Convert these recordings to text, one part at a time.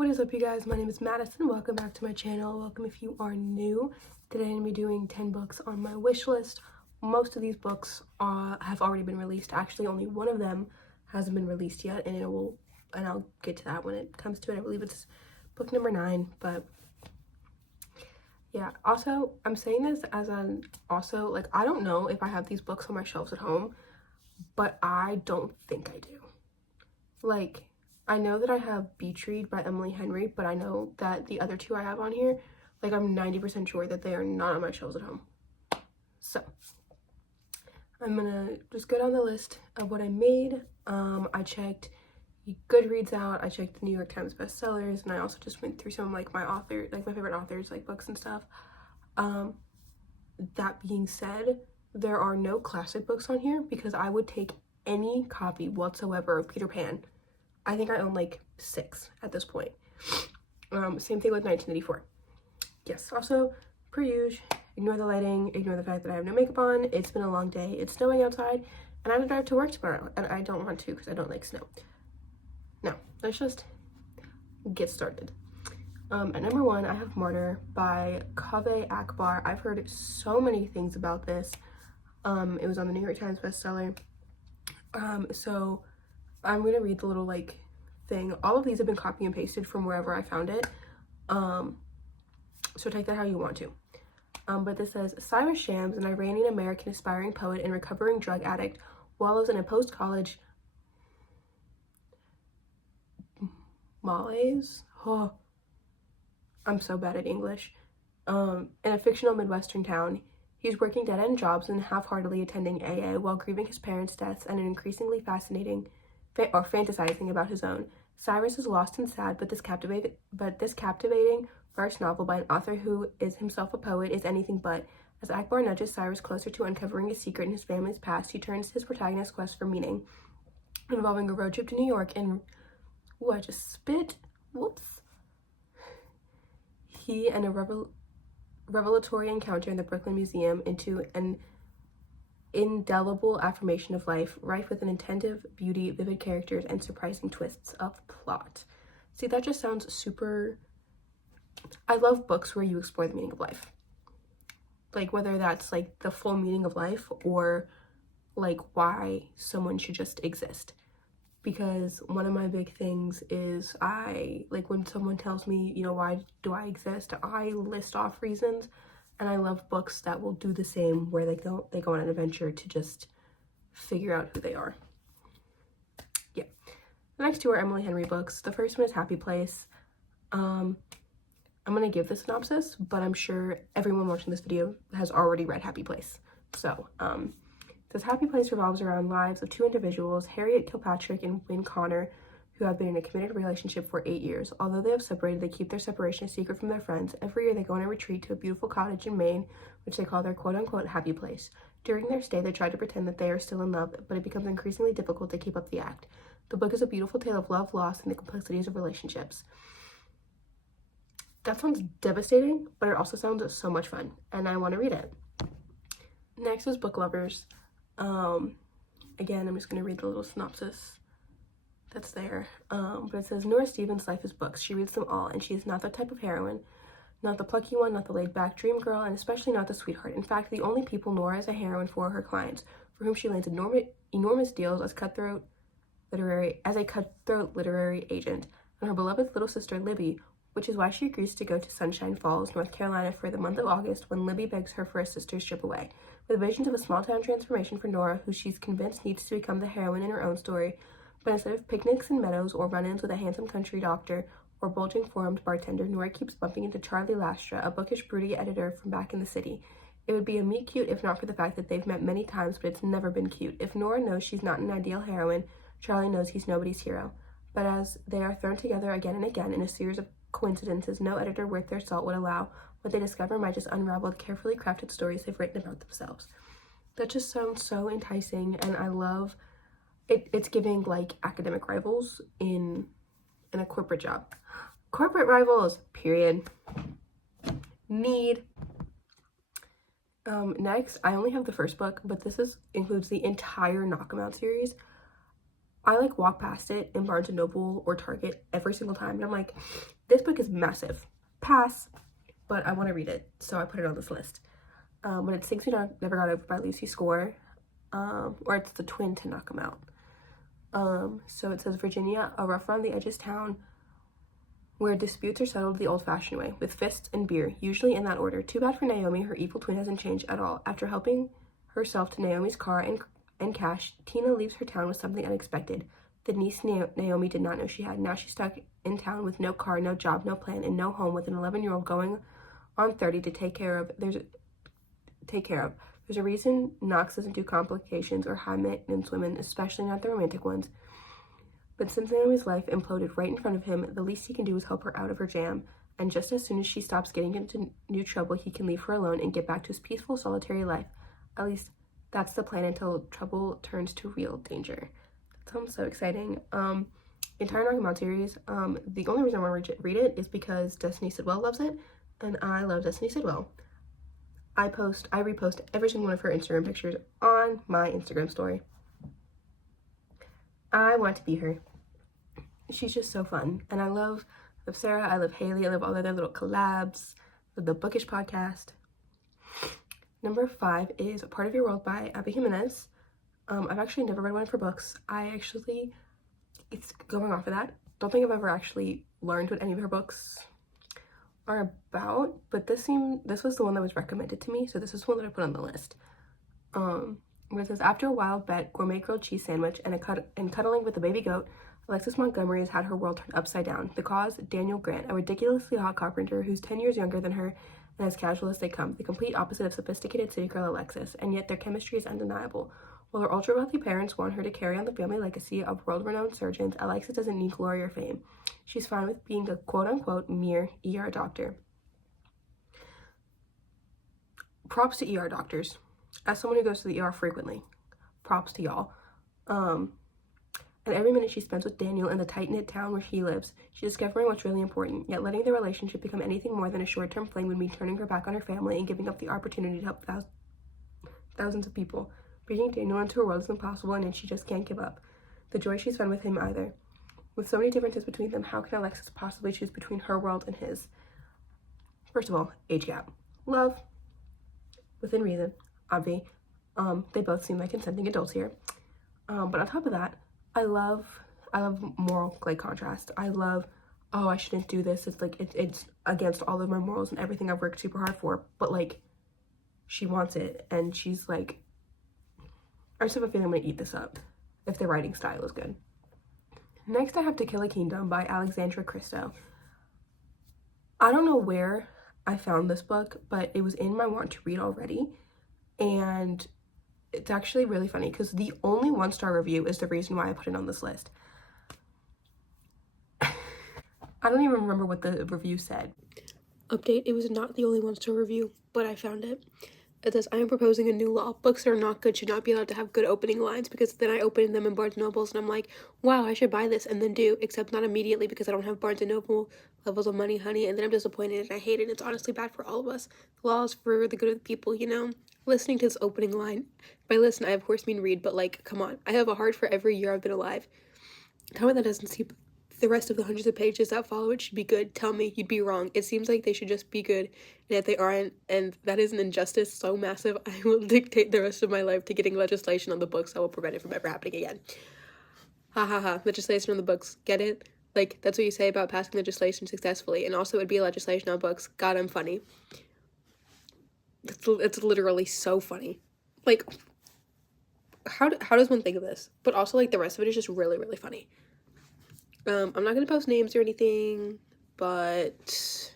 What is up, you guys? My name is Madison. Welcome back to my channel. Welcome if you are new. Today I'm going to be doing 10 books on my wish list. Most of these books have already been released. Actually, only one of them hasn't been released yet, and I'll get to that when it comes to it. I believe it's book number 9, but yeah. Also, I'm saying this as I don't know if I have these books on my shelves at home, but I don't think I do. Like, I know that I have Beach Read by Emily Henry, but I know that the other two I have on here, like, I'm 90% sure that they are not on my shelves at home. So, I'm gonna just go down the list of what I made. I checked Goodreads out, I checked the New York Times bestsellers, and I also just went through some of, like, my favorite authors, like, books and stuff. That being said, there are no classic books on here because I would take any copy whatsoever of Peter Pan. I think I own like 6 at this point. Same thing with 1984. Yes, also, per usual, ignore the lighting, ignore the fact that I have no makeup on. It's been a long day. It's snowing outside, and I have to drive to work tomorrow, and I don't want to because I don't like snow. Now, let's just get started. At number 1, I have Martyr by Kaveh Akbar. I've heard so many things about this. It was on the New York Times bestseller. So I'm gonna read the little like thing. All of these have been copy and pasted from wherever I found it. So take that how you want to. But this says, Cyrus Shams, an Iranian-American aspiring poet and recovering drug addict, wallows in a post-college malaise. Oh, I'm so bad at English. In a fictional Midwestern town. He's working dead-end jobs and half-heartedly attending AA while grieving his parents' deaths and an increasingly fantasizing about his own. Cyrus is lost and sad, but this captivating first novel by an author who is himself a poet is anything but. As Akbar nudges Cyrus closer to uncovering a secret in his family's past, he turns to his protagonist's quest for meaning, involving a road trip to New York and... Ooh, I just spit. Whoops. He and a revelatory encounter in the Brooklyn Museum into an indelible affirmation of life, rife with an attentive beauty, vivid characters, and surprising twists of plot. See, that just sounds super... I love books where you explore the meaning of life. Like, whether that's, like, the full meaning of life or, like, why someone should just exist. Because one of my big things is when someone tells me, you know, why do I exist, I list off reasons, and I love books that will do the same, where they go on an adventure to just figure out who they are. Yeah. The next 2 are Emily Henry books. The first one is Happy Place. I'm gonna give the synopsis, but I'm sure everyone watching this video has already read Happy Place. So, this Happy Place revolves around lives of 2 individuals, Harriet Kilpatrick and Wynne Connor, who have been in a committed relationship for 8 years. Although they have separated, they keep their separation a secret from their friends. Every year they go on a retreat to a beautiful cottage in Maine, which they call their quote-unquote happy place. During their stay, they try to pretend that they are still in love, but it becomes increasingly difficult to keep up the act. The book is a beautiful tale of love, loss, and the complexities of relationships. That sounds devastating, but it also sounds so much fun, and I want to read it. Next is Book Lovers. Again, I'm just going to read the little synopsis that's there. But it says, Nora Stevens' life is books. She reads them all, and she is not that type of heroine. Not the plucky one, not the laid-back dream girl, and especially not the sweetheart. In fact, the only people Nora is a heroine for are her clients, for whom she lands enormous deals as a cutthroat literary agent, and her beloved little sister Libby, which is why she agrees to go to Sunshine Falls, North Carolina for the month of August when Libby begs her for a sister's trip away. With visions of a small-town transformation for Nora, who she's convinced needs to become the heroine in her own story, but instead of picnics and meadows or run-ins with a handsome country doctor or bulging-formed bartender, Nora keeps bumping into Charlie Lastra, a bookish, broody editor from back in the city. It would be a meet-cute if not for the fact that they've met many times, but it's never been cute. If Nora knows she's not an ideal heroine, Charlie knows he's nobody's hero. But as they are thrown together again and again in a series of coincidences no editor worth their salt would allow, what they discover might just unravel the carefully crafted stories they've written about themselves. That just sounds so enticing, and I love it. It's giving like academic rivals in a corporate job. Corporate rivals, period. Need. Next, I only have the first book, but this includes the entire Knock 'Em Out series. I like walk past it in Barnes & Noble or Target every single time, and I'm like, this book is massive. Pass. But I want to read it, so I put it on this list. But it's Things We Never Got Over by Lucy Score, or it's the twin to Knock 'Em Out. So it says, Virginia, a rough around the edges town where disputes are settled the old-fashioned way, with fists and beer, usually in that order. Too bad for Naomi, her evil twin hasn't changed at all. After helping herself to Naomi's car and cash, Tina leaves her town with something unexpected. The niece Naomi did not know she had. Now she's stuck in town with no car, no job, no plan, and no home, with an 11-year-old going on 30 to take care of. There's a reason Knox doesn't do complications or high maintenance women, especially not the romantic ones. But since Naomi's life imploded right in front of him, the least he can do is help her out of her jam. And just as soon as she stops getting into new trouble, he can leave her alone and get back to his peaceful, solitary life. At least that's the plan until trouble turns to real danger. That sounds so exciting. The entire Knock 'Em Out series, the only reason I want to read it is because Destiny Sidwell loves it, and I love Destiny Sidwell. I repost every single one of her Instagram pictures on my Instagram story. I want to be her. She's just so fun. And I love Sarah, I love Haley, I love all their little collabs, the Bookish podcast. Number 5 is Part of Your World by Abby Jimenez. I've actually never read one of her books. It's going off of that. Don't think I've ever actually learned what any of her books are about, but this was the one that was recommended to me, so this is one that I put on the list. Where it says, after a wild bet, gourmet grilled cheese sandwich, and cuddling with a baby goat, Alexis Montgomery has had her world turned upside down. The cause, Daniel Grant, a ridiculously hot carpenter who's 10 years younger than her and as casual as they come, the complete opposite of sophisticated city girl Alexis, and yet their chemistry is undeniable. While her ultra-wealthy parents want her to carry on the family legacy of world-renowned surgeons, Alexis doesn't need glory or fame. She's fine with being a quote-unquote mere ER doctor. Props to ER doctors. As someone who goes to the ER frequently, props to y'all. And every minute she spends with Daniel in the tight-knit town where he lives, she's discovering what's really important, yet letting the relationship become anything more than a short-term fling would mean turning her back on her family and giving up the opportunity to help thousands of people. Bringing Daniel into her world is impossible, and she just can't give up the joy she's found with him either. With so many differences between them, how can Alexis possibly choose between her world and his? First of all, age gap. Love. Within reason. Obvi. They both seem like consenting adults here. But on top of that, I love moral contrast. I love, oh, I shouldn't do this. It's it's against all of my morals and everything I've worked super hard for. But she wants it, and she's like, I just have a feeling I'm gonna eat this up if the writing style is good. Next, I have To Kill a Kingdom by Alexandra Christo. I don't know where I found this book, but it was in my want to read already, and it's actually really funny because the only 1-star review is the reason why I put it on this list. I don't even remember what the review said. Update, it was not the only 1-star review, but I found it. It says, I am proposing a new law. Books that are not good should not be allowed to have good opening lines, because then I open them in Barnes & Nobles and I'm like, wow, I should buy this, and then do, except not immediately because I don't have Barnes & Noble levels of money, honey, and then I'm disappointed and I hate it. It's honestly bad for all of us. The law is for the good of the people, you know? Listening to this opening line, by listen, I of course mean read, but come on. I have a heart for every year I've been alive. Tell me that doesn't seem the rest of the hundreds of pages that follow it should be good. Tell me you'd be wrong. It seems like they should just be good, and if they aren't, and that is an injustice so massive, I will dictate the rest of my life to getting legislation on the books that will prevent it from ever happening again. Ha ha ha. Legislation on the books. Get it? That's what you say about passing legislation successfully, and also it would be legislation on books. God, I'm funny. It's literally so funny. How does one think of this? But also, the rest of it is just really, really funny. I'm not gonna post names or anything, but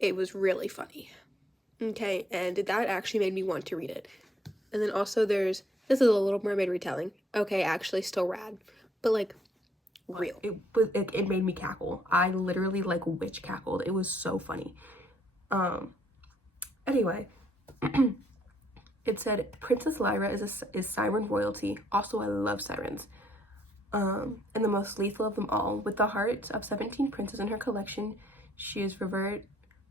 it was really funny. Okay, and that actually made me want to read it. And then also this is a Little Mermaid retelling. Okay, actually still rad, but real. It made me cackle. I literally witch cackled. It was so funny. Anyway, it said Princess Lyra is siren royalty. Also, I love sirens. And the most lethal of them all. With the hearts of 17 princes in her collection, she is revered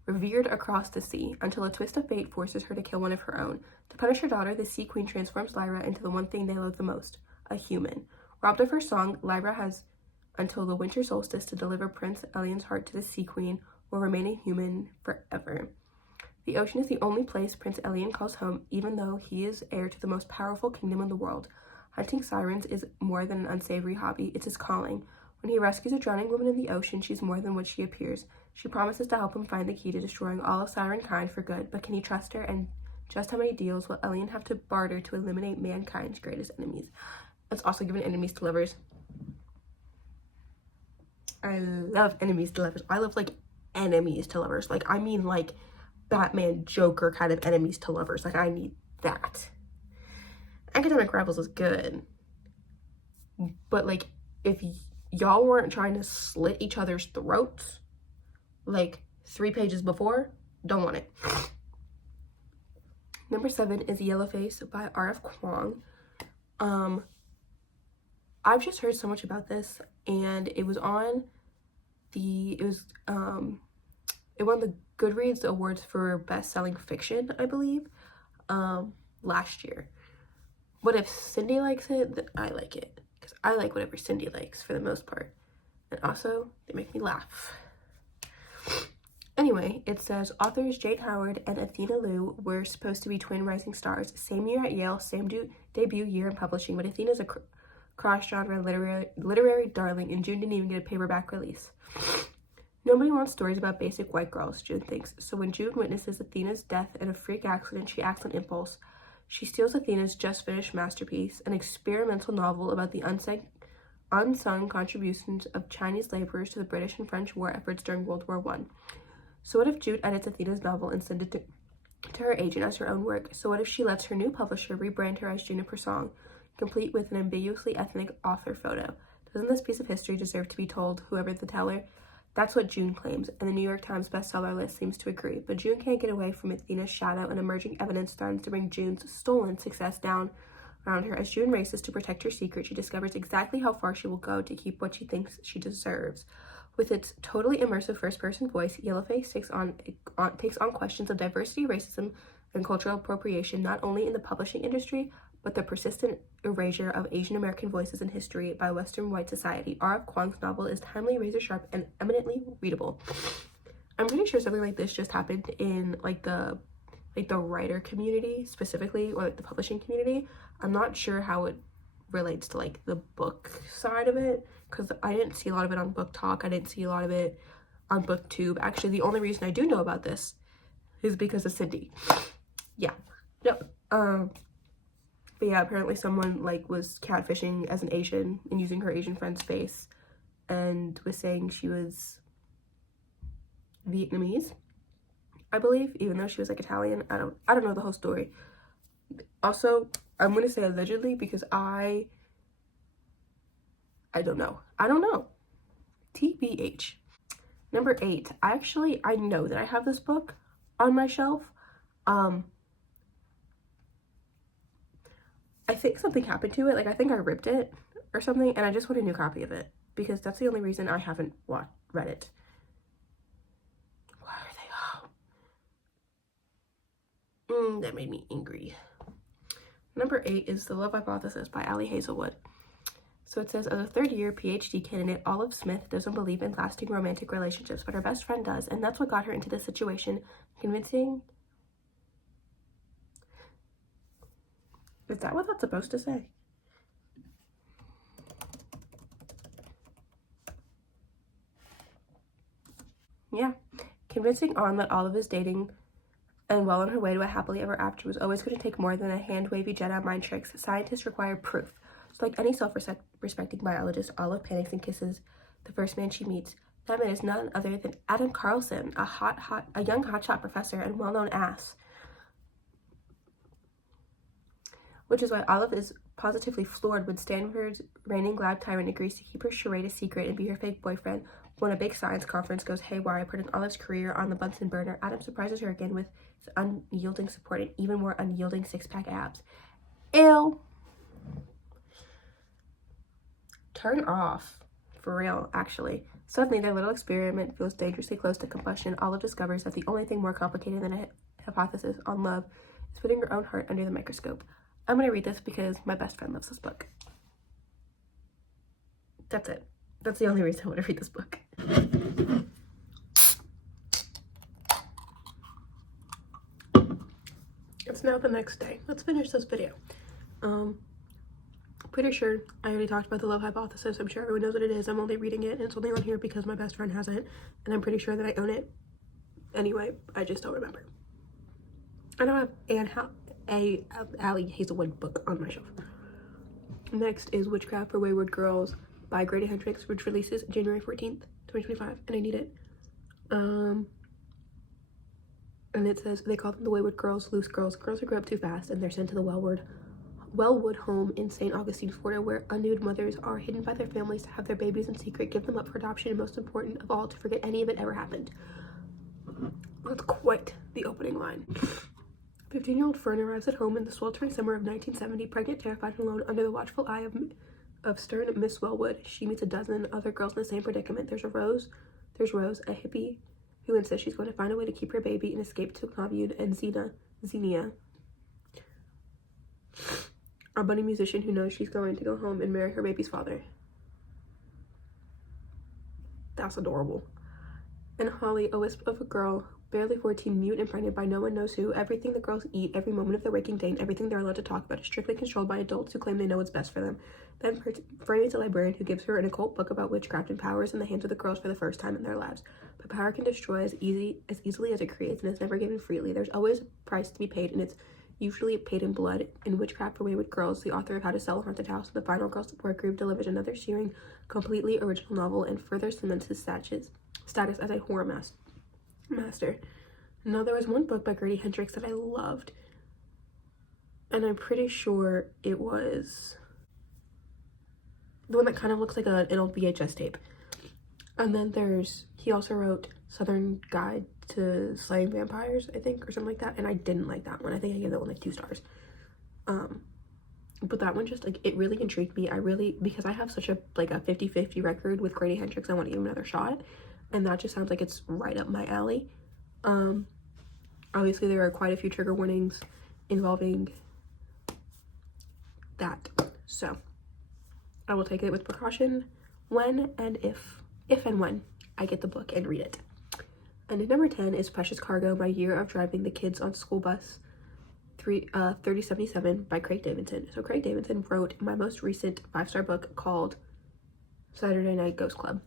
across the sea, until a twist of fate forces her to kill one of her own. To punish her daughter, the Sea Queen transforms Lyra into the one thing they loathe the most, a human. Robbed of her song, Lyra has until the winter solstice to deliver Prince Elian's heart to the Sea Queen while remaining human forever. The ocean is the only place Prince Elian calls home, even though he is heir to the most powerful kingdom in the world. Hunting sirens is more than an unsavory hobby, it's his calling. When he rescues a drowning woman in the ocean, she's more than what she appears. She promises to help him find the key to destroying all of siren kind for good, but can he trust her, and just how many deals will Elian have to barter to eliminate mankind's greatest enemies? It's also given enemies to lovers. I love enemies to lovers. I love, like, enemies to lovers. Like, I mean, like, Batman, Joker kind of enemies to lovers. Like, I need that. Academic Rivals is good. But, like, if y'all weren't trying to slit each other's throats, like, 3 pages before, don't want it. Number 7 is Yellowface by R.F. Kuang. I've just heard so much about this, and it was on it won the Goodreads Awards for best-selling fiction, I believe, last year. What if Cindy likes it? Then I like it, because I like whatever Cindy likes for the most part, and also they make me laugh. Anyway, it says authors Jane Howard and Athena Liu were supposed to be twin rising stars, same year at Yale, same debut year in publishing, but Athena's a cross-genre literary darling, and June didn't even get a paperback release. Nobody wants stories about basic white girls, June thinks, so when June witnesses Athena's death in a freak accident, she acts on impulse. She steals Athena's just-finished masterpiece, an experimental novel about the unsung contributions of Chinese laborers to the British and French war efforts during World War I. So what if June edits Athena's novel and sends it to her agent as her own work? So what if she lets her new publisher rebrand her as Juniper Song, complete with an ambiguously ethnic author photo? Doesn't this piece of history deserve to be told, whoever the teller? That's what June claims, and the New York Times bestseller list seems to agree. But June can't get away from Athena's shadow, and emerging evidence threatens to bring June's stolen success down around her. As June races to protect her secret, she discovers exactly how far she will go to keep what she thinks she deserves. With its totally immersive first-person voice, Yellowface takes on questions of diversity, racism, and cultural appropriation, not only in the publishing industry, but the persistent erasure of Asian American voices in history by Western white society. R.F. Kuang's novel is timely, razor-sharp, and eminently readable. I'm pretty sure something like this just happened in the writer community specifically, or like the publishing community. I'm not sure how it relates to like the book side of it, because I didn't see a lot of it on Book Talk. I didn't see a lot of it on BookTube. Actually, the only reason I do know about this is because of Cindy. Yeah. No. But yeah, apparently someone like was catfishing as an Asian and using her Asian friend's face and was saying she was Vietnamese, I believe, even though she was like Italian. I don't know the whole story. Also, I'm gonna say allegedly because I don't know. TBH. Number 8. I know that I have this book on my shelf. I think something happened to it. Like, I think I ripped it or something, and I just want a new copy of it because that's the only reason I haven't read it. Why are they all? That made me angry. Number 8 is The Love Hypothesis by Ali Hazelwood. So it says, as a third-year PhD candidate, Olive Smith doesn't believe in lasting romantic relationships, but her best friend does, and that's what got her into this situation. Convincing... Is that what that's supposed to say? Yeah. Convincing On that Olive is dating and well on her way to a happily ever after was always going to take more than a hand-wavy Jedi mind tricks. Scientists require proof. So like any self-respecting biologist, Olive panics and kisses the first man she meets. That man is none other than Adam Carlson, a young hotshot professor and well-known ass. Which is why Olive is positively floored when Stanford's reigning lab tyrant agrees to keep her charade a secret and be her fake boyfriend. When a big science conference goes haywire, putting Olive's career on the Bunsen burner, Adam surprises her again with his unyielding support and even more unyielding six-pack abs. Ew. Turn off. For real, actually. Suddenly, their little experiment feels dangerously close to combustion. Olive discovers that the only thing more complicated than a hypothesis on love is putting her own heart under the microscope. I'm going to read this because my best friend loves this book. That's it. That's the only reason I want to read this book. It's now the next day. Let's finish this video. Pretty sure I already talked about the love hypothesis. I'm sure everyone knows what it is. I'm only reading it, and it's only on here because my best friend has it, and I'm pretty sure that I own it. Anyway, I just don't remember. I know I have Allie Hazelwood book on my shelf. Next is Witchcraft for Wayward Girls by Grady Hendrix, which releases January 14th, 2025, and I need it. And it says, they call them the Wayward Girls, loose girls who grow up too fast, and they're sent to the Wellwood home in St. Augustine, Florida, where unnude mothers are hidden by their families to have their babies in secret, give them up for adoption, and most important of all, to forget any of it ever happened. That's quite the opening line. 15-year-old Fern arrives at home in the sweltering summer of 1970, pregnant, terrified, and alone under the watchful eye of stern Miss Wellwood. She meets a dozen other girls in the same predicament. There's Rose, a hippie who insists she's going to find a way to keep her baby and escape to a commune, and Xenia, a budding musician who knows she's going to go home and marry her baby's father. That's adorable. And Holly, a wisp of a girl, barely 14, mute and pregnant by no one knows who. Everything the girls eat, every moment of their waking day, and everything they're allowed to talk about is strictly controlled by adults who claim they know what's best for them. Then Fern meets a librarian who gives her an occult book about witchcraft and powers in the hands of the girls for the first time in their lives. But power can destroy as easily as it creates, and it's never given freely. There's always a price to be paid, and it's usually paid in blood. In Witchcraft for Wayward Girls, the author of How to Sell a Haunted House and the Final Girl Support Group delivers another searing, completely original novel and further cements his status as a horror master. Now, there was one book by Grady Hendrix that I loved, and I'm pretty sure it was the one that kind of looks like an old VHS tape. And then he also wrote Southern Guide to Slaying Vampires, I think, or something like that, and I didn't like that one. I think I gave that one like 2 stars. But that one just, like, it really intrigued me. Because I have such a 50-50 record with Grady Hendrix, I want to give him another shot, and that just sounds like it's right up my alley. Obviously there are quite a few trigger warnings involving that, so I will take it with precaution when and if and when I get the book and read it. And number 10 is Precious Cargo, My Year of Driving the Kids on School Bus 3077 by Craig Davidson. So Craig Davidson wrote my most recent 5-star book called Saturday Night Ghost Club.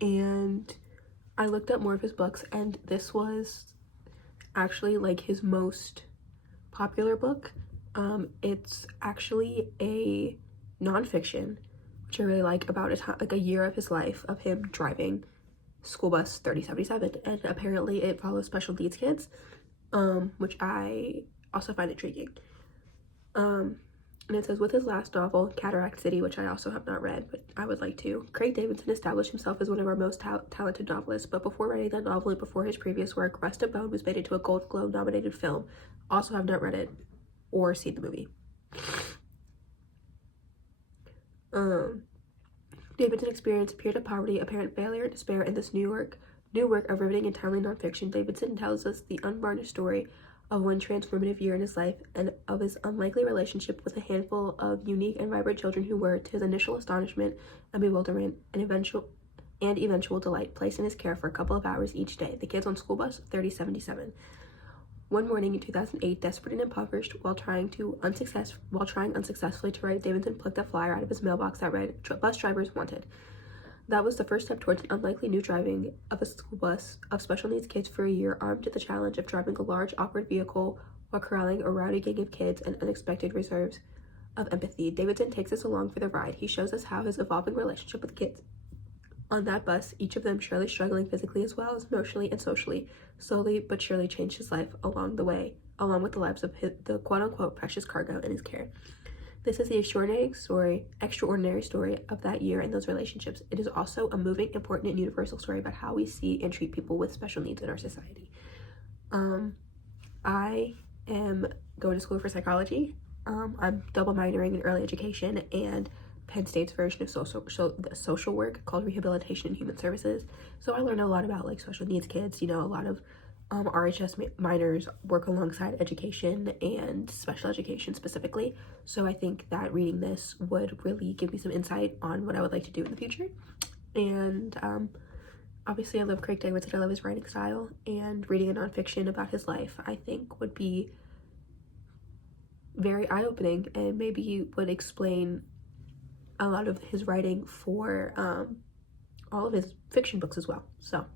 And I looked up more of his books, and this was actually like his most popular book. It's actually a nonfiction, which I really like, about a year of his life of him driving school bus 3077, and apparently it follows special needs kids, which I also find intriguing. And it says, with his last novel, Cataract City, which I also have not read, but I would like to, Craig Davidson established himself as one of our most talented novelists, but before writing that novel and before his previous work, Rust of Bone was made into a Gold Globe nominated film. Also have not read it or seen the movie. Davidson experienced a period of poverty, apparent failure, despair, and this new work of riveting and timely nonfiction. Davidson tells us the unvarnished story of one transformative year in his life and of his unlikely relationship with a handful of unique and vibrant children who were, to his initial astonishment and bewilderment and eventual delight, placed in his care for a couple of hours each day. The kids on school bus 3077. One morning in 2008, desperate and impoverished, while trying unsuccessfully to write, Davidson plucked a flyer out of his mailbox that read, "Bus drivers wanted." That was the first step towards an unlikely new driving of a school bus of special needs kids for a year, armed to the challenge of driving a large, awkward vehicle while corralling a rowdy gang of kids and unexpected reserves of empathy. Davidson takes us along for the ride. He shows us how his evolving relationship with kids on that bus, each of them surely struggling physically as well as emotionally and socially, slowly but surely changed his life along the way, along with the lives of the quote-unquote precious cargo in his care. This is the extraordinary story of that year and those relationships. It is also a moving, important, and universal story about how we see and treat people with special needs in our society. I am going to school for psychology. I'm double minoring in early education and Penn State's version of social work called Rehabilitation and Human Services. So I learned a lot about like special needs kids, a lot of RHS minors work alongside education and special education specifically. So I think that reading this would really give me some insight on what I would like to do in the future. And obviously I love Craig Davidson, I love his writing style, and reading a nonfiction about his life I think would be very eye-opening and maybe would explain a lot of his writing for all of his fiction books as well. So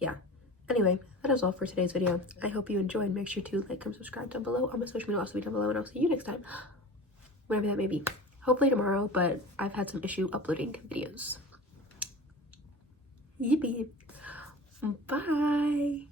yeah, anyway, that is all for today's video. I hope you enjoyed. Make sure to like, comment, subscribe down below. All my social media will also be down below, and I'll see you next time, whenever that may be. Hopefully tomorrow, but I've had some issue uploading videos. Yippee. Bye.